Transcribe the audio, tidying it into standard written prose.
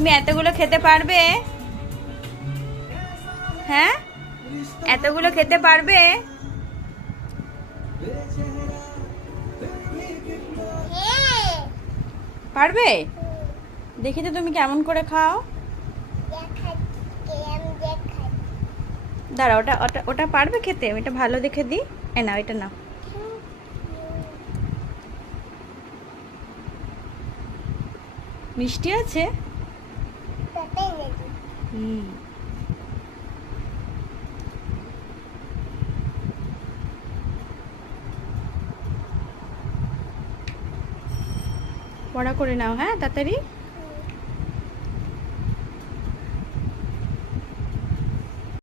তুমি এতগুলো খেতে পারবে? হ্যাঁ, এতগুলো খেতে পারবে? পারবে? দেখি তো তুমি কেমন করে খাও। দাঁড়া, ওটা ওটা ওটা পারবে খেতে? এটা ভালো দেখে দিই। এ নাও, এটা নাও। মিষ্টি আছে। হুম, বড়া করে নাও, হ্যাঁ তাড়াতাড়ি।